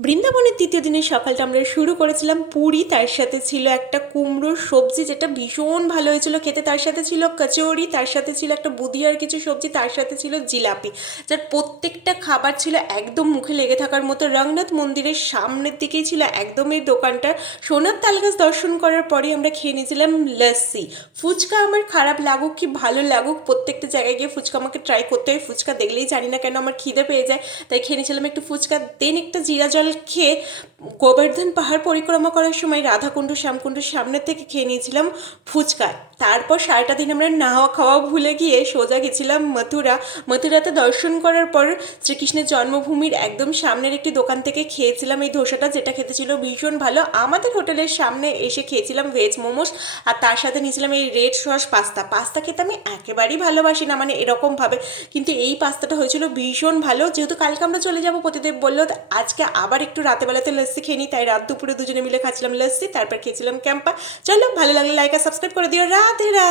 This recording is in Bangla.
বৃন্দাবনের তৃতীয় দিনের সকালটা আমরা শুরু করেছিলাম পুরি, তার সাথে ছিল একটা কুমড়োর সবজি যেটা ভীষণ ভালো হয়েছিল খেতে, তার সাথে ছিল কচৌরি, তার সাথে ছিল একটা বুদিয়ার কিছু সবজি, তার সাথে ছিল জিলাপি, যার প্রত্যেকটা খাবার ছিল একদম মুখে লেগে থাকার মতো। রংনাথ মন্দিরের সামনের দিকেই ছিল একদম এই দোকানটা। সোনার তালগাছ দর্শন করার পরেই আমরা খেয়ে নিয়েছিলাম লস্যি। ফুচকা আমার খারাপ লাগুক কি ভালো লাগুক, প্রত্যেকটা জায়গায় গিয়ে ফুচকা আমাকে ট্রাই করতে হয়। ফুচকা দেখলেই জানি না কেন আমার খিদে পেয়ে যায়, তাই খেয়ে নিয়েছিলাম একটু ফুচকা। দেন একটা জিরা জল খেয়ে গোবর্ধন পাহাড় পরিক্রমা করার সময় রাধাকুণ্ড শ্যামকুণ্ডের সামনে থেকে খেয়ে নিয়েছিলাম ফুচকা। তারপর সারাটা দিন আমরা নাওয়া খাওয়া ভুলে গিয়ে সোজা গেছিলাম মথুরা। মথুরাতে দর্শন করার পর শ্রীকৃষ্ণের জন্মভূমির একদম সামনের একটি দোকান থেকে খেয়েছিলাম এই ধোসাটা, যেটা খেতে ছিল ভীষণ ভালো। আমাদের হোটেলের সামনে এসে খেয়েছিলাম ভেজ মোমোস, আর তার সাথে নিয়েছিলাম এই রেড সস পাস্তা। পাস্তা খেতে আমি একেবারেই ভালোবাসি না, মানে এরকমভাবে, কিন্তু এই পাস্তাটা হয়েছিল ভীষণ ভালো। যেহেতু কালকে আমরা চলে যাবো, প্রতিদেব বললো আজকে আবার একটু রাতেবেলাতে লস্যি খেয়ে নিই, তাই রাত দুপুরে দুজনে মিলে খাচ্ছিলাম লস্যি, তারপর খেয়েছিলাম ক্যাম্পা। চলো, ভালো লাগলে লাইক আর সাবস্ক্রাইব করে দিও। রাধে রাধে।